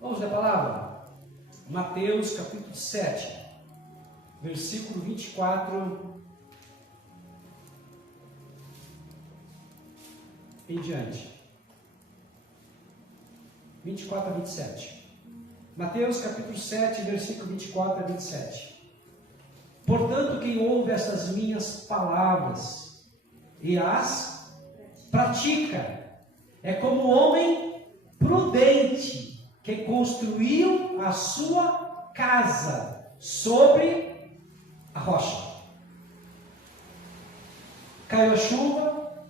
Vamos ler a palavra? Mateus capítulo 7, versículo 24 em diante. 24 a 27. Mateus capítulo 7, versículo 24 a 27. Portanto, quem ouve essas minhas palavras e as pratica, é como o homem prudente que construiu a sua casa sobre a rocha. Caiu a chuva,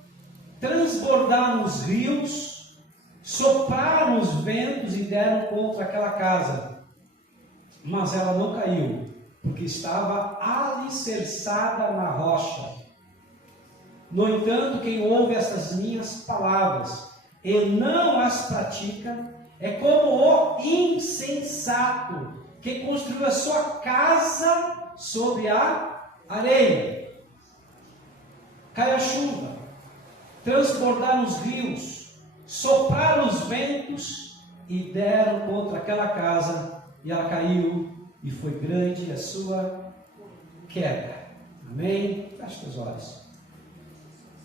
transbordaram os rios, sopraram os ventos e deram contra aquela casa, mas ela não caiu, porque estava alicerçada na rocha. No entanto, quem ouve essas minhas palavras e não as pratica, é como o insensato que construiu a sua casa sobre a areia. Caiu a chuva, transbordaram os rios, sopraram os ventos e deram contra aquela casa, e ela caiu, e foi grande a sua queda. Amém? Feche teus olhos.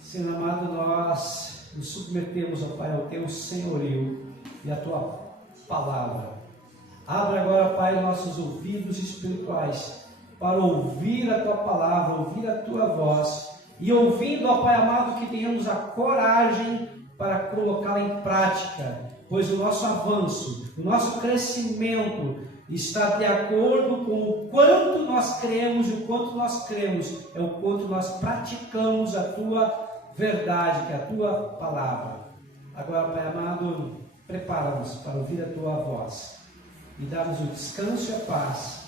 Senhor amado, nós nos submetemos, ó Pai, ao Teu senhorio e à Tua palavra. Abra agora, Pai, nossos ouvidos espirituais para ouvir a Tua palavra, ouvir a Tua voz, e ouvindo, ó Pai amado, que tenhamos a coragem para colocá-la em prática, pois o nosso avanço, o nosso crescimento está de acordo com o quanto nós cremos, e o quanto nós cremos é o quanto nós praticamos a Tua verdade, que é a Tua palavra. Agora, Pai amado, prepara-nos para ouvir a Tua voz e dá-nos o descanso e a paz.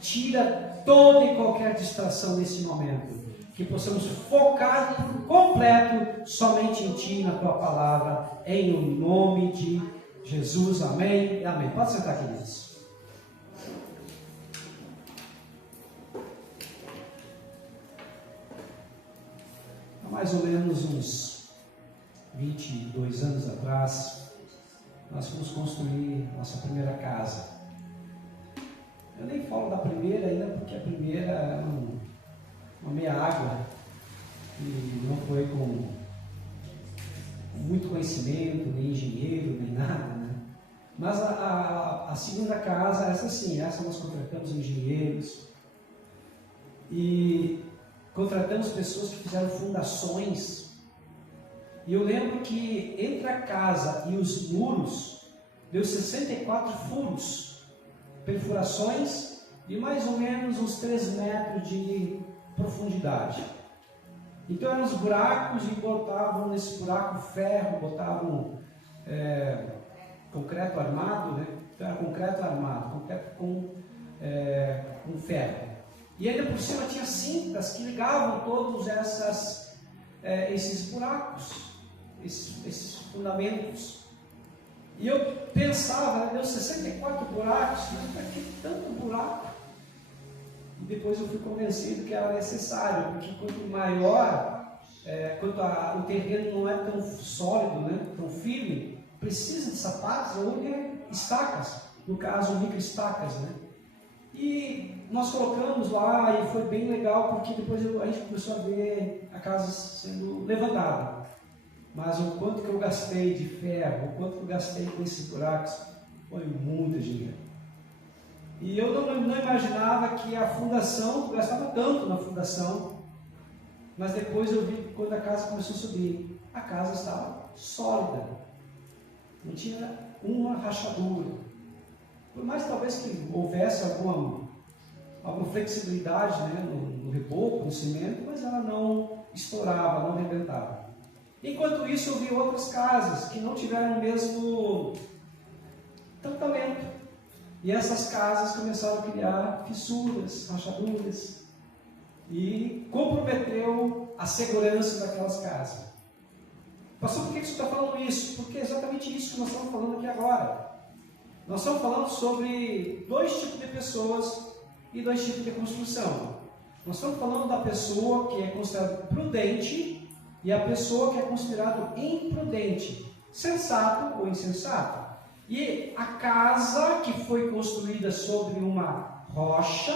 Tira toda e qualquer distração nesse momento, que possamos focar por completo somente em Ti, na Tua palavra, em o nome de Jesus. Amém e amém. Pode sentar, queridos. Há mais ou menos uns 22 anos atrás, nós fomos construir nossa primeira casa. Eu nem falo da primeira ainda, porque a primeira era uma meia água, e não foi com muito conhecimento, nem engenheiro, nem nada, né? Mas a segunda casa, essa sim, essa nós contratamos engenheiros, e contratamos pessoas que fizeram fundações. E eu lembro que entre a casa e os muros deu 64 furos, perfurações de mais ou menos uns 3 metros de profundidade. Então eram os buracos, e botavam nesse buraco ferro, botavam concreto armado, né? Então era concreto armado, concreto com ferro. E ainda por cima tinha cintas que ligavam todos esses buracos, esses fundamentos. E eu pensava, deu 64 buracos, mas para que tanto buraco? E depois eu fui convencido que era necessário, porque quanto maior, o terreno não é tão sólido, né, tão firme, precisa de sapatos ou de estacas, no caso microestacas, né? E nós colocamos lá, e foi bem legal, porque depois a gente começou a ver a casa sendo levantada. Mas o quanto que eu gastei de ferro, o quanto que eu gastei com esses buracos, foi muito dinheiro. E eu não imaginava que a fundação, eu gastava tanto na fundação, mas depois eu vi que quando a casa começou a subir, a casa estava sólida, não tinha uma rachadura. Por mais talvez que houvesse alguma flexibilidade, né, no reboco, no cimento, mas ela não estourava, não arrebentava. Enquanto isso, eu vi outras casas que não tiveram o mesmo tratamento. E essas casas começaram a criar fissuras, rachaduras, e comprometeu a segurança daquelas casas. Pastor, por que você está falando isso? Porque é exatamente isso que nós estamos falando aqui agora. Nós estamos falando sobre 2 tipos de pessoas e 2 tipos de construção. Nós estamos falando da pessoa que é considerada prudente e a pessoa que é considerada imprudente, sensato ou insensato. E a casa que foi construída sobre uma rocha,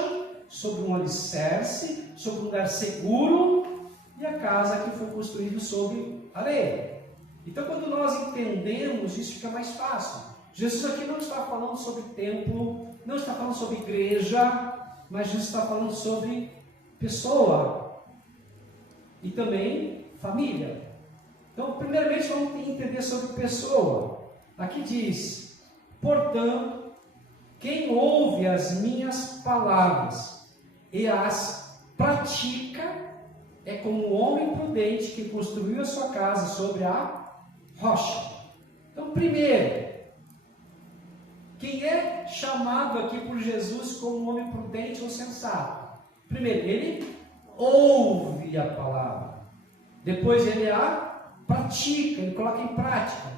sobre um alicerce, sobre um lugar seguro, e a casa que foi construída sobre areia. Então, quando nós entendemos isso, fica mais fácil. Jesus aqui não está falando sobre templo, não está falando sobre igreja, mas Jesus está falando sobre pessoa e também família. Então, primeiramente, vamos entender sobre pessoa. Aqui diz: portanto, quem ouve as minhas palavras e as pratica é como um homem prudente que construiu a sua casa sobre a rocha. Então, primeiro, quem é chamado aqui por Jesus como um homem prudente ou sensato? Primeiro, ele ouve a palavra. Depois ele a pratica, ele coloca em prática.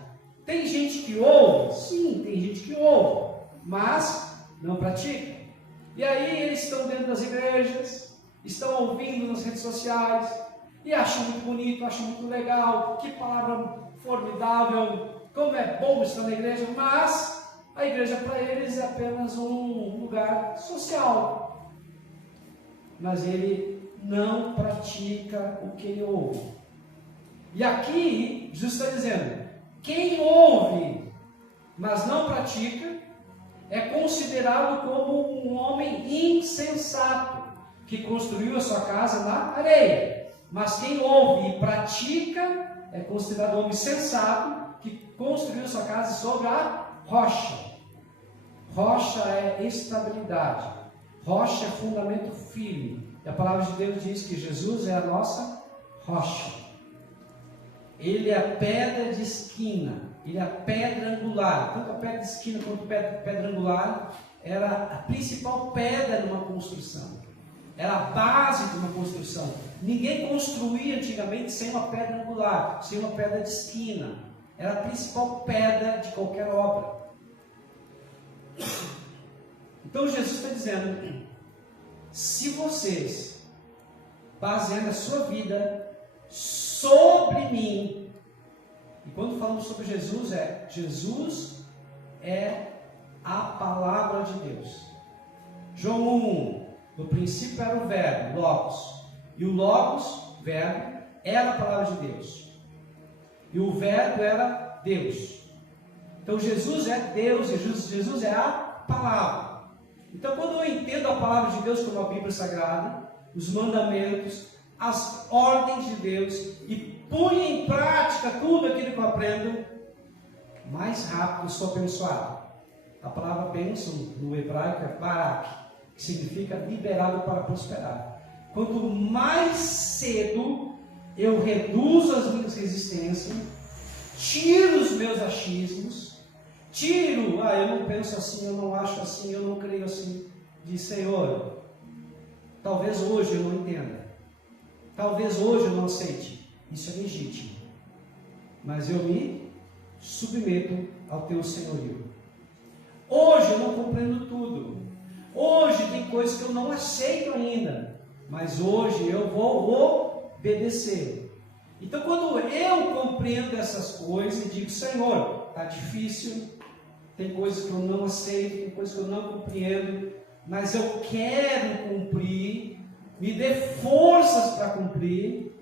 Tem gente que ouve? Sim, tem gente que ouve, mas não pratica. E aí eles estão dentro das igrejas, estão ouvindo nas redes sociais, e acham muito bonito, acham muito legal, que palavra formidável, como é bom estar na igreja, mas a igreja para eles é apenas um lugar social. Mas ele não pratica o que ele ouve. E aqui, Jesus está dizendo: quem ouve, mas não pratica, é considerado como um homem insensato, que construiu a sua casa na areia. Mas quem ouve e pratica, é considerado um homem sensato, que construiu a sua casa sobre a rocha. Rocha é estabilidade. Rocha é fundamento firme. E a palavra de Deus diz que Jesus é a nossa rocha. Ele é a pedra de esquina. Ele é a pedra angular. Tanto a pedra de esquina quanto a pedra angular era a principal pedra numa construção. Era a base de uma construção. Ninguém construía antigamente sem uma pedra angular, sem uma pedra de esquina. Era a principal pedra de qualquer obra. Então Jesus está dizendo: se vocês basearem a sua vida sobre mim, e quando falamos sobre Jesus é a palavra de Deus. João 1, no princípio era o verbo, Logos, e o Logos, verbo, era a palavra de Deus, e o verbo era Deus. Então Jesus é Deus e Jesus é a palavra. Então, quando eu entendo a palavra de Deus como a Bíblia Sagrada, os mandamentos, as ordens de Deus, e ponho em prática tudo aquilo que eu aprendo, mais rápido eu sou abençoado. A palavra bênção no hebraico é barak, que significa liberado para prosperar. Quanto mais cedo eu reduzo as minhas resistências, tiro os meus achismos, eu não penso assim, eu não acho assim, eu não creio assim. Diz: Senhor, talvez hoje eu não entenda, talvez hoje eu não aceite, isso é legítimo, mas eu me submeto ao teu senhorio. Hoje eu não compreendo tudo, hoje tem coisas que eu não aceito ainda, mas hoje eu vou obedecer. Então, quando eu compreendo essas coisas e digo: Senhor, está difícil, tem coisas que eu não aceito, tem coisas que eu não compreendo, mas eu quero cumprir, me dê forças para cumprir,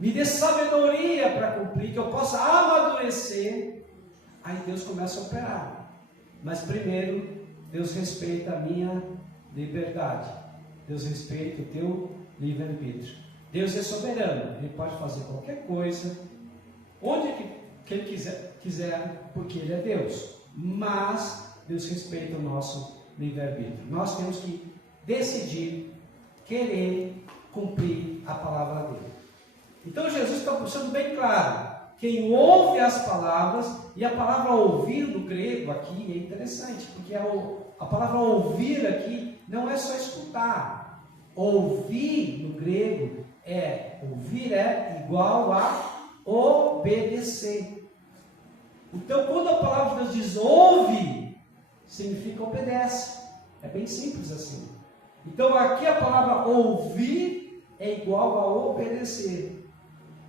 me dê sabedoria para cumprir, que eu possa amadurecer. Aí Deus começa a operar. Mas primeiro, Deus respeita a minha liberdade, Deus respeita o teu livre-arbítrio. Deus é soberano, Ele pode fazer qualquer coisa, onde que Ele quiser, porque Ele é Deus. Mas Deus respeita o nosso livre-arbítrio. Nós temos que decidir, querer cumprir a palavra dele. Então Jesus está deixando bem claro: quem ouve as palavras, e a palavra ouvir no grego aqui é interessante, porque a palavra ouvir aqui não é só escutar. Ouvir no grego ouvir é igual a obedecer. Então, quando a palavra de Deus diz ouve, significa obedece. É bem simples assim. Então, aqui a palavra ouvir é igual a obedecer.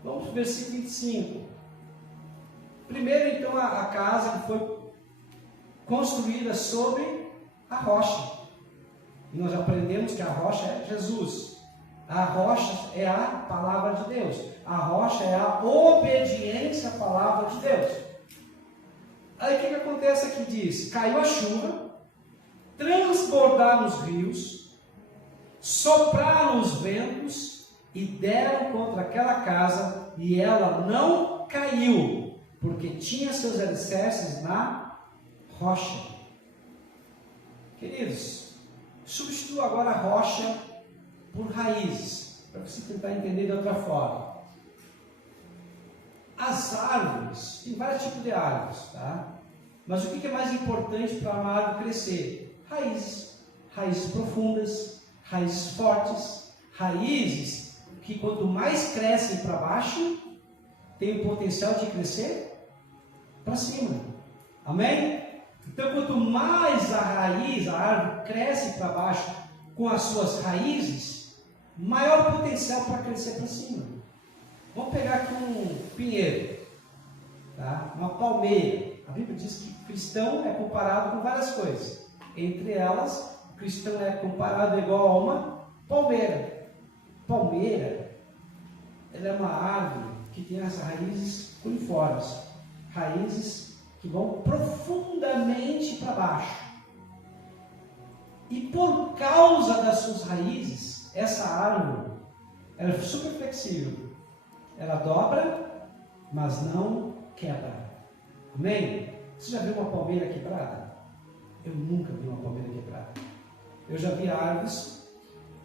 Vamos para o versículo 25. Primeiro, então, a casa que foi construída sobre a rocha. E nós aprendemos que a rocha é Jesus. A rocha é a palavra de Deus. A rocha é a obediência à palavra de Deus. Aí o que acontece aqui? Diz: caiu a chuva, transbordaram os rios, sopraram os ventos e deram contra aquela casa, e ela não caiu, porque tinha seus alicerces na rocha. Queridos, substitua agora a rocha por raízes, para você tentar entender de outra forma. As árvores, tem vários tipos de árvores, tá? Mas o que é mais importante para uma árvore crescer? Raízes. Raízes profundas, raízes fortes, raízes que quanto mais crescem para baixo, tem o potencial de crescer para cima. Amém? Então, quanto mais a raiz, a árvore cresce para baixo com as suas raízes, maior potencial para crescer para cima. Vamos pegar aqui um pinheiro, tá? Uma palmeira. A Bíblia diz que o cristão é comparado com várias coisas. Entre elas, o cristão é comparado igual a uma palmeira. Palmeira, ela é uma árvore que tem as raízes uniformes, raízes que vão profundamente para baixo. E por causa das suas raízes, essa árvore, ela é super flexível. Ela dobra, mas não quebra. Amém? Você já viu uma palmeira quebrada? Eu nunca vi uma palmeira quebrada. Eu já vi árvores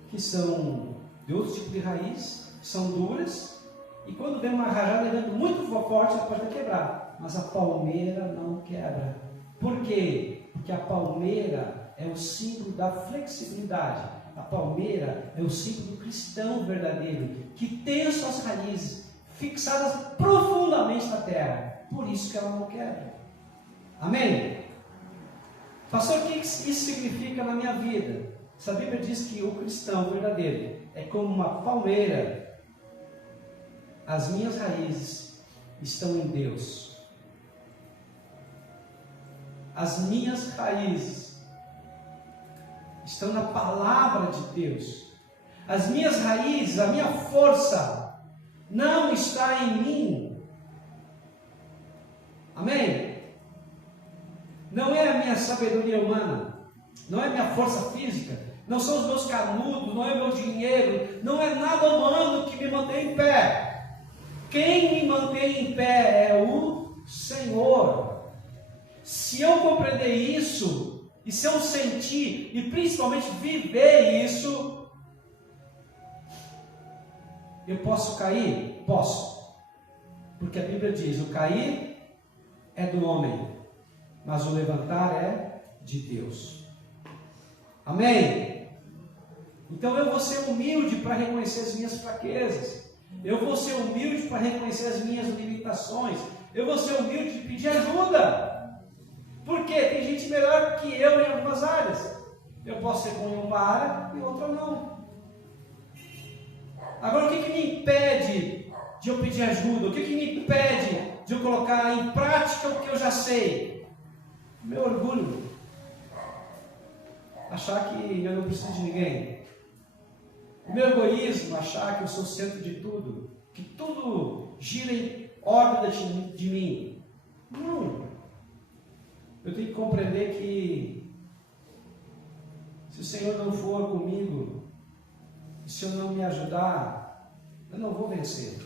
que são de outro tipo de raiz, são duras, e quando vem uma rajada levando muito forte, ela pode quebrar. Mas a palmeira não quebra. Por quê? Porque a palmeira é o símbolo da flexibilidade. A palmeira é o símbolo do cristão verdadeiro, que tem as suas raízes fixadas profundamente na terra. Por isso que ela não quebra. Amém? Pastor, o que isso significa na minha vida? Essa Bíblia diz que o cristão verdadeiro é como uma palmeira. As minhas raízes estão em Deus. As minhas raízes estão na palavra de Deus. As minhas raízes, a minha força não está em mim. Amém? Não é a minha sabedoria humana, não é a minha força física, não são os meus canudos, não é meu dinheiro, não é nada humano que me mantém em pé. Quem me mantém em pé é o Senhor. Se eu compreender isso, e se eu sentir, e principalmente viver isso, eu posso cair? Posso. Porque a Bíblia diz: o cair é do homem, mas o levantar é de Deus. Amém? Então eu vou ser humilde para reconhecer as minhas fraquezas. Eu vou ser humilde para reconhecer as minhas limitações. Eu vou ser humilde de pedir ajuda. Porque tem gente melhor que eu em algumas áreas. Eu posso ser bom em uma área e outra não. Agora, o que me impede de eu pedir ajuda? O que me impede de eu colocar em prática o que eu já sei? Meu orgulho. Achar que eu não preciso de ninguém. O meu egoísmo, achar que eu sou o centro de tudo. Que tudo gira em órbita de mim. Não. Eu tenho que compreender que se o Senhor não for comigo, se eu não me ajudar, eu não vou vencer.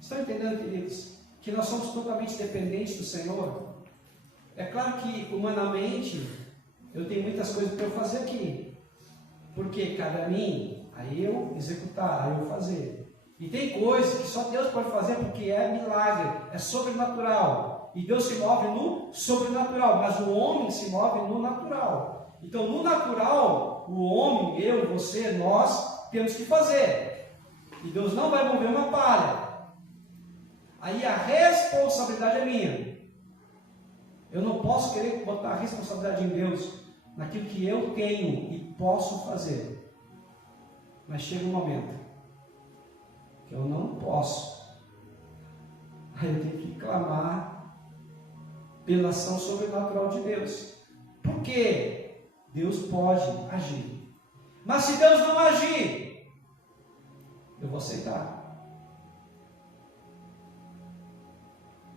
Estão entendendo, queridos? Que nós somos totalmente dependentes do Senhor. É claro que, humanamente, eu tenho muitas coisas para eu fazer aqui. Porque cabe a mim, a eu executar, a eu fazer. E tem coisas que só Deus pode fazer porque é milagre, é sobrenatural. E Deus se move no sobrenatural, mas o homem se move no natural. Então, no natural, o homem, eu, você, nós, temos que fazer. E Deus não vai mover uma palha. Aí a responsabilidade é minha. Eu não posso querer botar a responsabilidade em Deus naquilo que eu tenho e posso fazer. Mas chega um momento que eu não posso. Aí eu tenho que clamar pela ação sobrenatural de Deus. Por quê? Deus pode agir. Mas se Deus não agir, eu vou aceitar.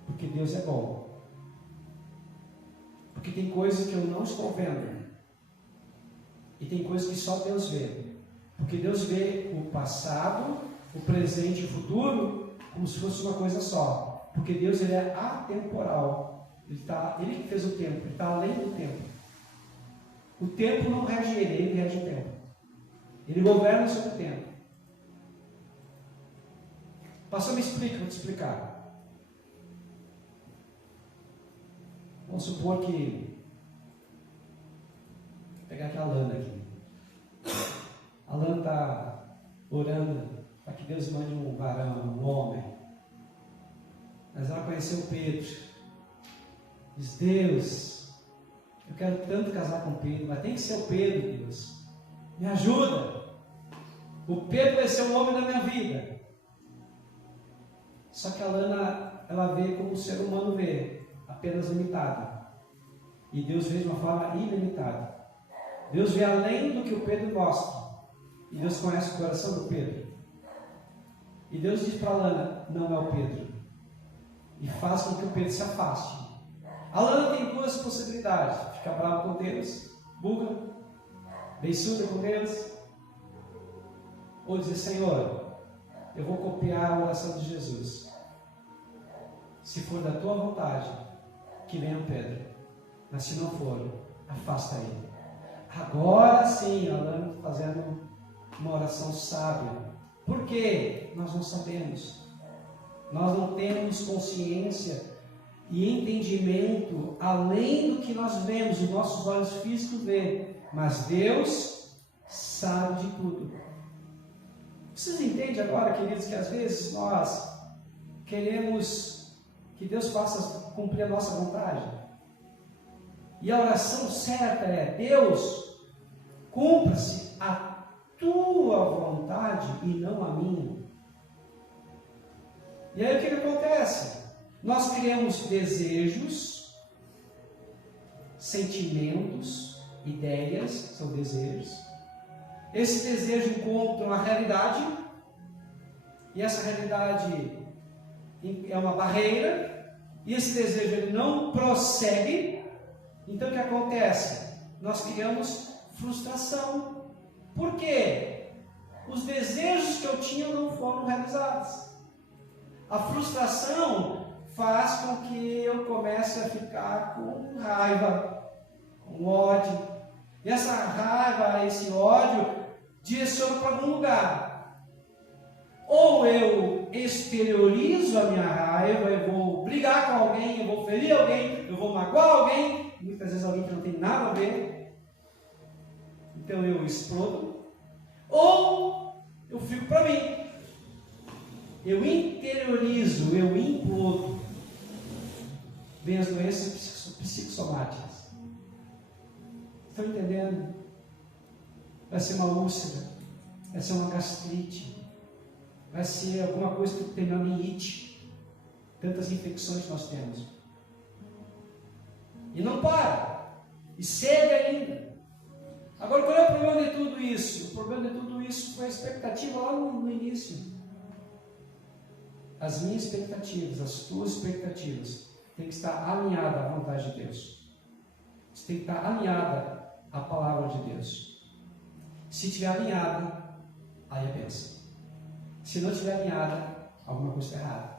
Porque Deus é bom. Porque tem coisas que eu não estou vendo. E tem coisas que só Deus vê. Porque Deus vê o passado, o presente e o futuro como se fosse uma coisa só. Porque Deus, ele é atemporal. Ele que fez o tempo, ele está além do tempo. O tempo não rege ele rege o tempo. Ele governa sobre o tempo. Pastor, me explica, vou te explicar. Vamos supor que... Vou pegar aqui a Lana aqui. A Lana está orando para que Deus mande um varão, um homem. Mas ela conheceu o Pedro. Diz: Deus, eu quero tanto casar com o Pedro, mas tem que ser o Pedro, Deus. Me ajuda. O Pedro vai ser o homem da minha vida. Só que a Lana, ela vê como o ser humano vê, apenas limitado. E Deus vê de uma forma ilimitada. Deus vê além do que o Pedro gosta. E Deus conhece o coração do Pedro. E Deus diz para a Lana: não é o Pedro. E faz com que o Pedro se afaste. A Lana tem duas possibilidades: ficar brava com Deus, buga, beiçuda com Deus, ou dizer: Senhor, eu vou copiar a oração de Jesus. Se for da tua vontade, que venha Pedro. Mas se não for, afasta ele. Agora sim, a Lana está fazendo uma oração sábia. Por quê? Nós não sabemos. Nós não temos consciência e entendimento além do que nós vemos, os nossos olhos físicos veem. Mas Deus sabe de tudo. Vocês entendem agora, queridos, que às vezes nós queremos que Deus faça cumprir a nossa vontade? E a oração certa é: Deus, cumpra-se a tua vontade e não a minha. E aí o que acontece? Nós criamos desejos, sentimentos, ideias, são desejos. Esse desejo encontra uma realidade, e essa realidade é uma barreira, e esse desejo ele não prossegue. Então o que acontece? Nós criamos frustração. Por quê? Os desejos que eu tinha não foram realizados. A frustração faz com que eu comece a ficar com raiva, com ódio. E essa raiva, esse ódio, direciona para algum lugar. Ou eu exteriorizo a minha raiva, eu vou brigar com alguém, eu vou ferir alguém, eu vou magoar alguém, muitas vezes alguém que não tem nada a ver. Então eu explodo. Ou eu fico para mim. Eu interiorizo, eu implodo. Vem as doenças psicossomáticas. Estão entendendo? Vai ser uma úlcera, vai ser uma gastrite, vai ser alguma coisa que tem amniite. Tantas infecções que nós temos. E não para. E segue ainda. Agora, qual é o problema de tudo isso? O problema de tudo isso foi a expectativa lá no início. As minhas expectativas, as tuas expectativas, tem que estar alinhada à vontade de Deus. Você tem que estar alinhada à palavra de Deus. Se estiver alinhada, aí é bênção. Se não estiver alinhada, alguma coisa está errada.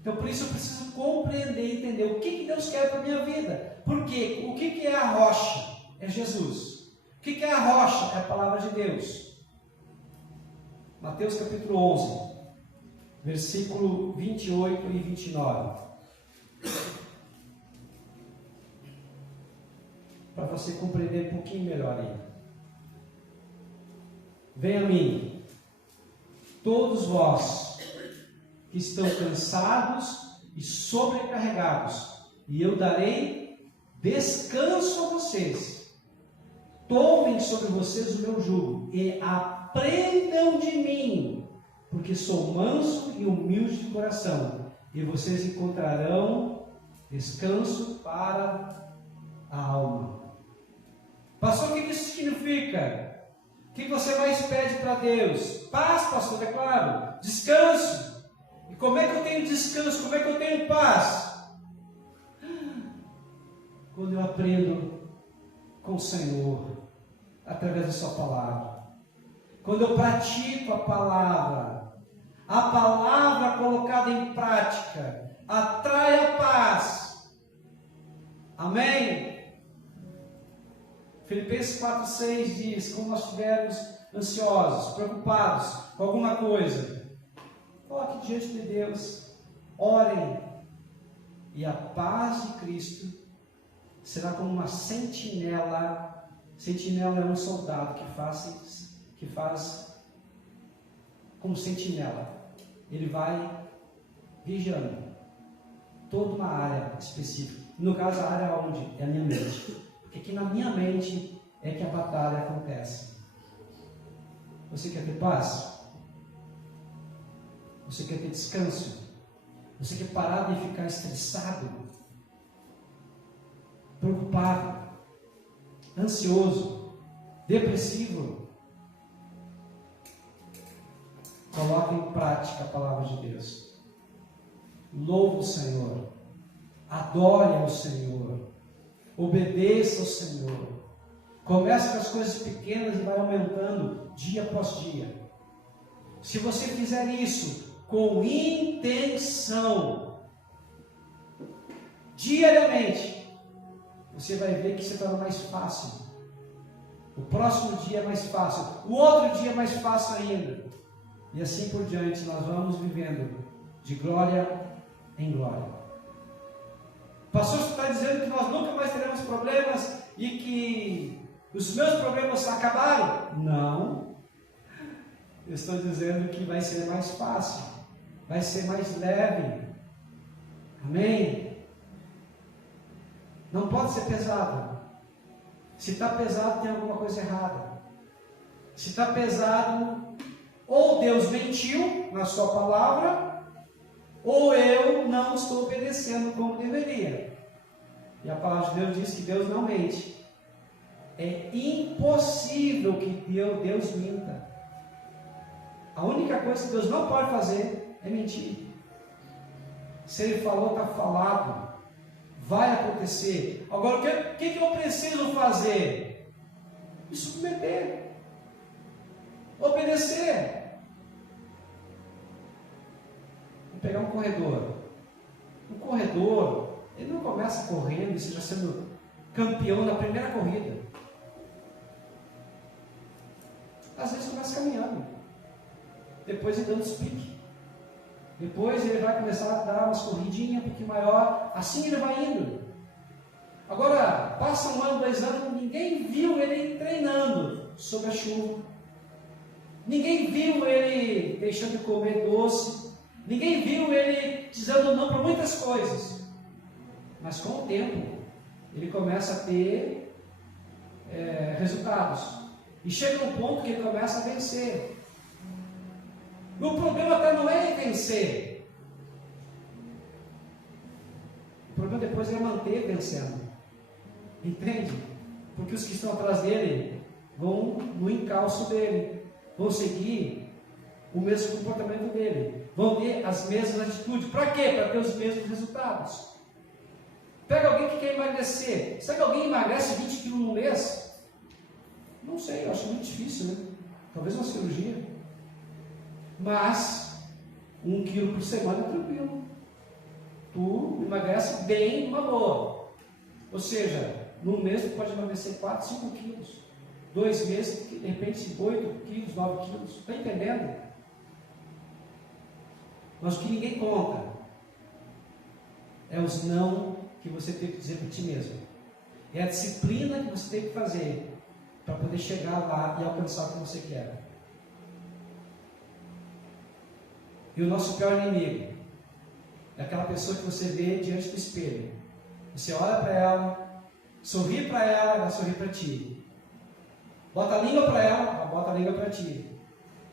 Então, por isso eu preciso compreender e entender o que Deus quer para a minha vida. Por quê? O que é a rocha? É Jesus. O que é a rocha? É a palavra de Deus. Mateus capítulo 11, versículo 28 e 29. Para você compreender um pouquinho melhor aí. Venha a mim, todos vós que estão cansados e sobrecarregados, e eu darei descanso a vocês. Tomem sobre vocês o meu jugo e aprendam de mim, porque sou manso e humilde de coração, e vocês encontrarão Descanso para a alma. Pastor, o que isso significa? O que você mais pede para Deus? Paz, pastor, é claro. Descanso. E como é que eu tenho descanso? Como é que eu tenho paz? Quando eu aprendo com o Senhor, através da sua palavra. Quando eu pratico a palavra colocada em prática, atrai a paz. Amém? Filipenses 4,6 diz, quando nós estivermos ansiosos, preocupados com alguma coisa, coloque diante de Deus, orem, e a paz de Cristo será como uma sentinela. Sentinela é um soldado que faz como sentinela. Ele vai vigiando toda uma área específica. No caso, a área onde? É a minha mente. Porque aqui na minha mente é que a batalha acontece. Você quer ter paz? Você quer ter descanso? Você quer parar de ficar estressado, preocupado, ansioso, depressivo? Coloque em prática a palavra de Deus. Louve o Senhor. Adore ao Senhor. Obedeça ao Senhor. Comece com as coisas pequenas e vai aumentando dia após dia. Se você fizer isso com intenção, diariamente, você vai ver que se torna mais fácil. O próximo dia é mais fácil. O outro dia é mais fácil ainda. E assim por diante, nós vamos vivendo de glória em glória. Pastor, você está dizendo que nós nunca mais teremos problemas e que os meus problemas acabaram? Não. Eu estou dizendo que vai ser mais fácil, vai ser mais leve. Amém? Não pode ser pesado. Se está pesado, tem alguma coisa errada. Se está pesado, ou Deus mentiu na sua palavra, ou eu não estou obedecendo como deveria. E a palavra de Deus diz que Deus não mente. É impossível que Deus minta. A única coisa que Deus não pode fazer é mentir. Se Ele falou, está falado. Vai acontecer. Agora, o que eu preciso fazer? Me submeter. Obedecer. Vou pegar um corredor. Um corredor, ele não começa correndo e seja sendo campeão na primeira corrida. Às vezes começa caminhando. Depois ele dando os piques. Depois ele vai começar a dar umas corridinhas um pouquinho maior. Assim ele vai indo. Agora, passa 1 ano, 2 anos, ninguém viu ele treinando sob a chuva. Ninguém viu ele deixando de comer doce. Ninguém viu ele dizendo não para muitas coisas. Mas com o tempo, ele começa a ter resultados. E chega um ponto que ele começa a vencer. O problema até não é vencer. O problema depois é manter vencendo. Entende? Porque os que estão atrás dele vão no encalço dele. Vão seguir o mesmo comportamento dele. Vão ter as mesmas atitudes. Para quê? Para ter os mesmos resultados. Pega alguém que quer emagrecer. Será que alguém emagrece 20 quilos no mês? Não sei, eu acho muito difícil, né? Talvez uma cirurgia. Mas 1 quilo por semana é tranquilo. Tu emagrece bem, uma boa. Ou seja, num mês tu pode emagrecer 4, 5 quilos. 2 meses, de repente 8 quilos, 9 quilos. Está entendendo? Mas o que ninguém conta é os não que você tem que dizer para ti mesmo. É a disciplina que você tem que fazer para poder chegar lá e alcançar o que você quer. E o nosso pior inimigo é aquela pessoa que você vê diante do espelho. Você olha para ela, sorri para ela, ela sorri para ti. Bota a língua para ela, ela bota a língua para ti.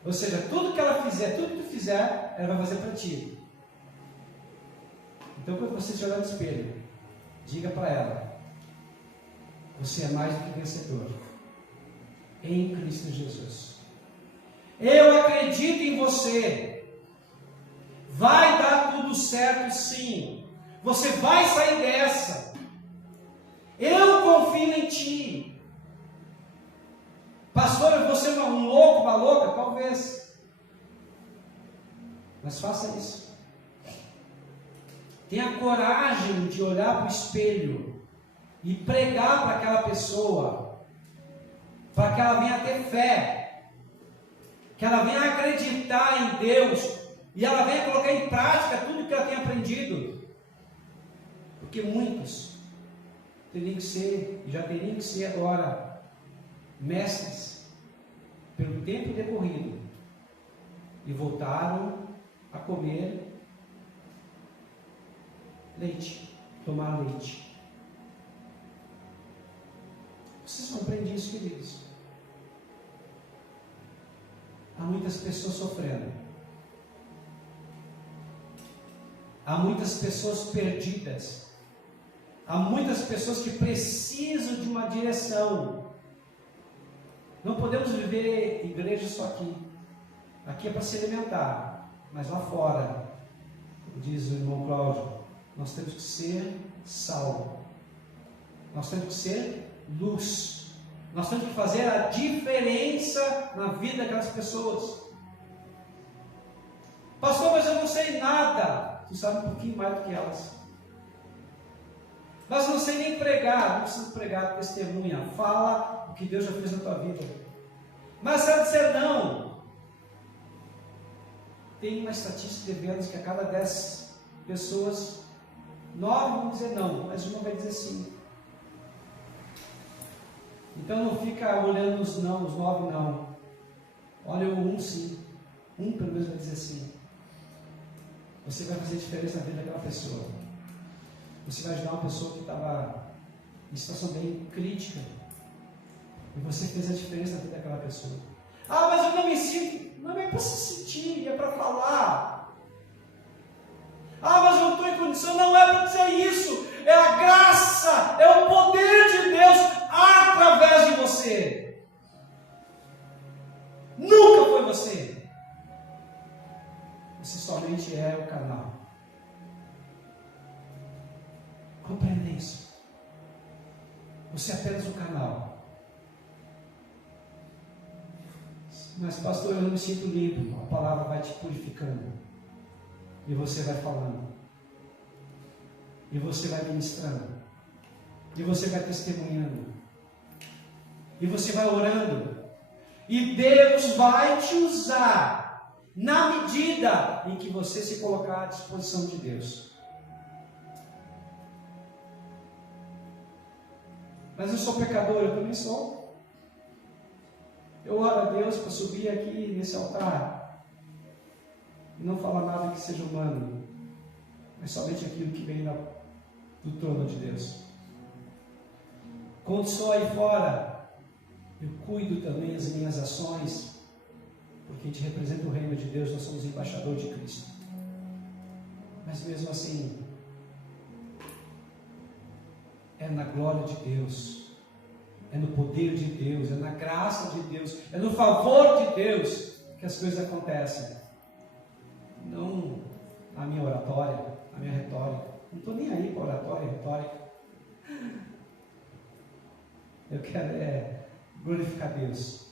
Ou seja, tudo que ela fizer, tudo que tu fizer, ela vai fazer para ti. Então, quando você se olhar no espelho, Diga para ela: você é mais do que vencedor em Cristo Jesus. Eu acredito em você. Vai dar tudo certo, sim. Você vai sair dessa. Eu confio em ti. Pastor, você é um louco, uma louca? Talvez. Mas faça isso. Tenha coragem de olhar para o espelho e pregar para aquela pessoa, para que ela venha ter fé, que ela venha acreditar em Deus e ela venha colocar em prática tudo que ela tem aprendido. Porque muitos teriam que ser, e já teriam que ser agora, mestres, pelo tempo decorrido, e voltaram a comer leite, tomar leite. Vocês compreendem isso, queridos? Há muitas pessoas sofrendo. Há muitas pessoas perdidas. Há muitas pessoas que precisam de uma direção. Não podemos viver igreja só aqui. Aqui é para se alimentar, mas lá fora, diz o irmão Cláudio, nós temos que ser sal. Nós temos que ser luz. Nós temos que fazer a diferença na vida daquelas pessoas. Pastor, mas eu não sei nada. Tu sabe um pouquinho mais do que elas. Mas eu não sei nem pregar. Não precisa pregar, testemunha. Fala o que Deus já fez na tua vida. Mas se ela disser não, tem uma estatística de vendas que a cada 10 pessoas, 9 vão dizer não, mas uma vai dizer sim. Então não fica olhando os não, os 9 não. Olha o 1 sim. Um pelo menos vai dizer sim. Você vai fazer diferença na vida daquela pessoa. Você vai ajudar uma pessoa que estava em situação bem crítica. E você fez a diferença na vida daquela pessoa. Ah, mas eu não me sinto. Não é para se sentir, é para falar. Ah, mas eu não estou em condição. Não é para dizer isso. É a graça, é o poder de Deus através de você. Nunca foi você. Você somente é o canal. Compreenda isso. Você é apenas o canal. Mas pastor, eu não me sinto limpo. A palavra vai te purificando. E você vai falando. E você vai ministrando. E você vai testemunhando. E você vai orando. E Deus vai te usar na medida em que você se colocar à disposição de Deus. Mas eu sou pecador, eu também sou. Eu oro a Deus para subir aqui nesse altar e não falar nada que seja humano, mas somente aquilo que vem do trono de Deus. Quando sou aí fora, eu cuido também das minhas ações, porque a gente representa o reino de Deus, nós somos embaixadores de Cristo. Mas mesmo assim, é na glória de Deus, é no poder de Deus, é na graça de Deus, é no favor de Deus que as coisas acontecem. Não a minha oratória, a minha retórica. Não estou nem aí para oratória e retórica. Eu quero glorificar Deus.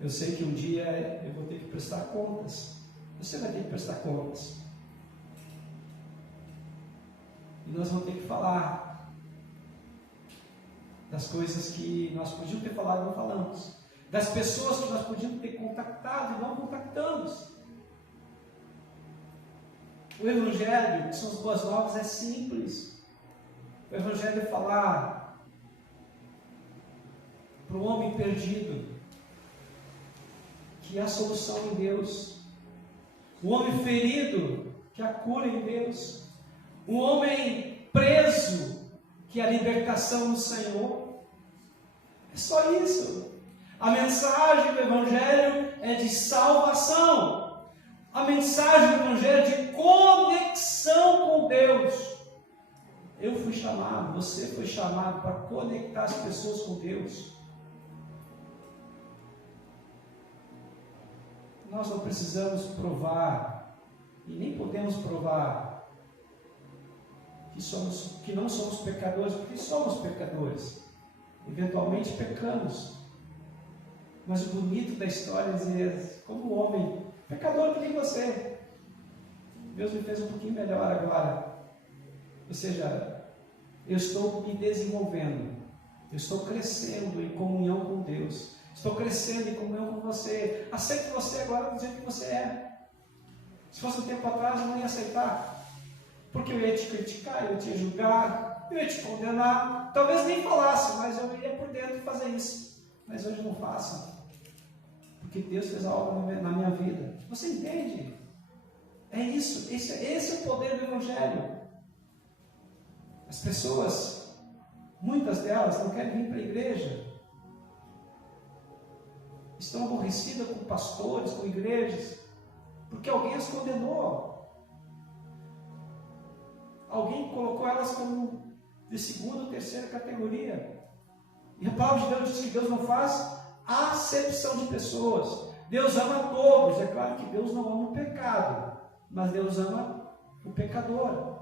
Eu sei que um dia eu vou ter que prestar contas. Você vai ter que prestar contas. E nós vamos ter que falar das coisas que nós podíamos ter falado e não falamos, das pessoas que nós podíamos ter contactado e não contactamos. O Evangelho, que são as boas novas, é simples. O Evangelho é falar para o homem perdido que há solução em Deus, o homem ferido que há cura em Deus, o homem preso que é a libertação do Senhor. É só isso. A mensagem do Evangelho é de salvação. A mensagem do Evangelho é de conexão com Deus. Eu fui chamado, você foi chamado para conectar as pessoas com Deus. Nós não precisamos provar, e nem podemos provar, que não somos pecadores, porque somos pecadores. Eventualmente pecamos. Mas o bonito da história é dizer, como homem, pecador que nem você, Deus me fez um pouquinho melhor agora. Ou seja, eu estou me desenvolvendo, eu estou crescendo em comunhão com Deus, estou crescendo em comunhão com você. Aceito você agora do jeito que você é. Se fosse um tempo atrás, eu não ia aceitar, porque eu ia te criticar, eu ia te julgar, eu ia te condenar. Talvez nem falasse, mas eu ia por dentro fazer isso. Mas hoje não faço, porque Deus fez algo na minha vida. Você entende? É isso, esse é o poder do Evangelho. As pessoas, muitas delas, não querem vir para a igreja. Estão aborrecidas com pastores, com igrejas, porque alguém as condenou. Alguém colocou elas como de segunda ou terceira categoria. E a palavra de Deus diz que Deus não faz acepção de pessoas. Deus ama todos. É claro que Deus não ama o pecado, mas Deus ama o pecador.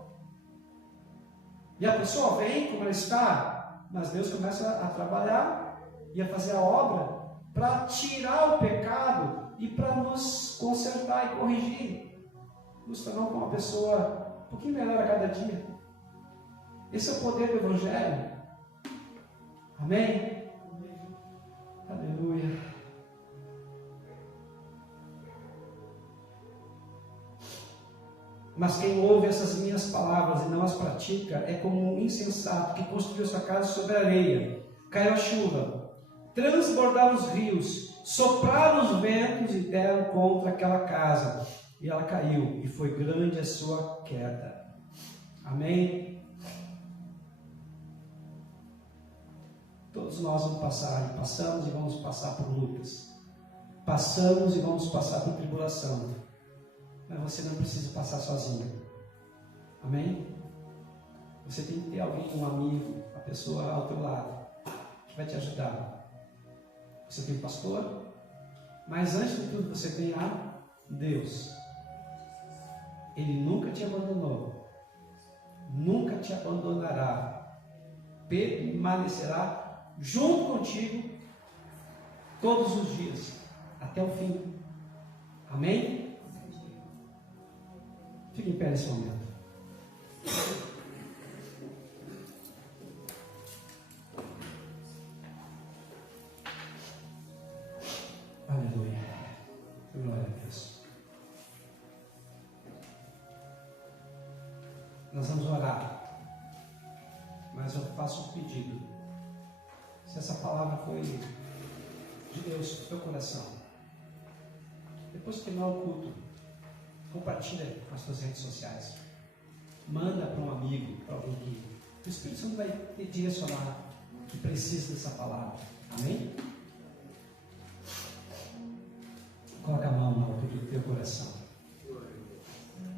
E a pessoa vem como ela está, mas Deus começa a trabalhar e a fazer a obra para tirar o pecado e para nos consertar e corrigir, nos tornar uma pessoa um pouquinho melhor a cada dia. Esse é o poder do Evangelho. Amém? Aleluia. Mas quem ouve essas minhas palavras e não as pratica é como um insensato que construiu sua casa sobre a areia. Caiu a chuva, transbordaram os rios, sopraram os ventos e deram contra aquela casa. E ela caiu, e foi grande a sua queda. Amém? Todos nós vamos passar, e passamos e vamos passar por lutas. Passamos e vamos passar por tribulação. Mas você não precisa passar sozinho. Amém? Você tem que ter alguém, um amigo, uma pessoa ao teu lado, que vai te ajudar. Você tem um pastor, mas antes de tudo você tem a Deus. Ele nunca te abandonou, nunca te abandonará, permanecerá junto contigo todos os dias, até o fim. Amém? Fique em pé nesse momento. Aleluia. Glória a Deus. Nós vamos orar. Mas eu faço um pedido. Se essa palavra foi de Deus para o teu coração, depois de terminar o culto, compartilha nas suas redes sociais. Manda para um amigo, para alguém que o Espírito Santo vai te direcionar, que precisa dessa palavra. Amém? Coloca a mão na altura do teu coração.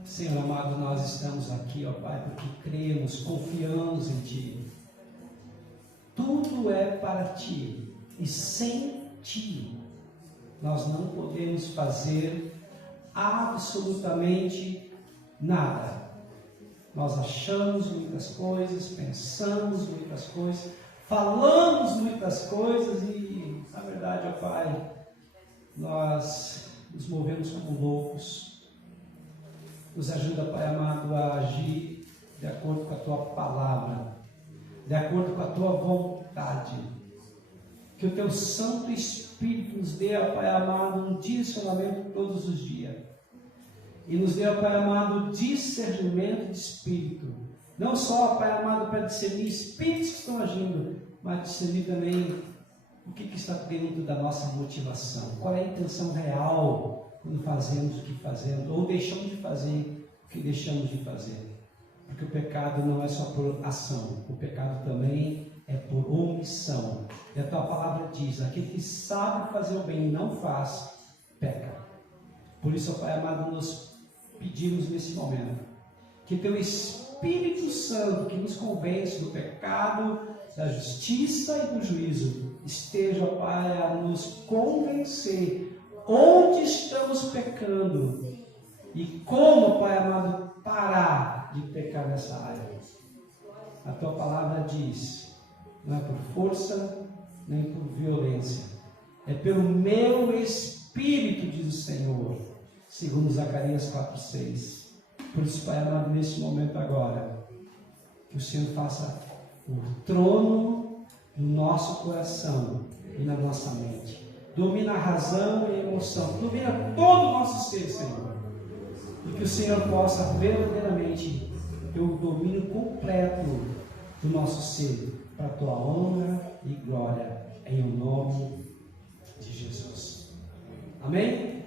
Senhor amado, nós estamos aqui, ó Pai, porque cremos, confiamos em Ti. Tudo é para Ti, e sem Ti nós não podemos fazer absolutamente nada. Nós achamos muitas coisas, pensamos muitas coisas, falamos muitas coisas e, na verdade, ó Pai, nós nos movemos como loucos. Nos ajuda, Pai amado, a agir de acordo com a Tua palavra, de acordo com a Tua vontade. Que o Teu Santo Espírito nos dê, Pai amado, um direcionamento todos os dias. E nos dê, Pai amado, discernimento de Espírito. Não só, Pai amado, para discernir espíritos que estão agindo, mas discernir também o que está dentro da nossa motivação. Qual é a intenção real quando fazemos o que fazemos, ou deixamos de fazer o que deixamos de fazer. Porque o pecado não é só por ação, o pecado também é por omissão. E a Tua palavra diz: aquele que sabe fazer o bem e não faz, peca. Por isso, Pai amado, nos pedimos nesse momento que Teu Espírito Espírito Santo que nos convence do pecado, da justiça e do juízo, esteja, Pai, a nos convencer onde estamos pecando e como, Pai amado, parar de pecar nessa área. A tua palavra diz, não é por força nem por violência, é pelo meu Espírito, diz o Senhor, segundo Zacarias 4:6. Por isso, Pai amado, nesse momento agora, que o Senhor faça o trono no nosso coração e na nossa mente. Domina a razão e a emoção, domina todo o nosso ser, Senhor. E que o Senhor possa verdadeiramente ter o domínio completo do nosso ser, para a tua honra e glória, em o nome de Jesus. Amém?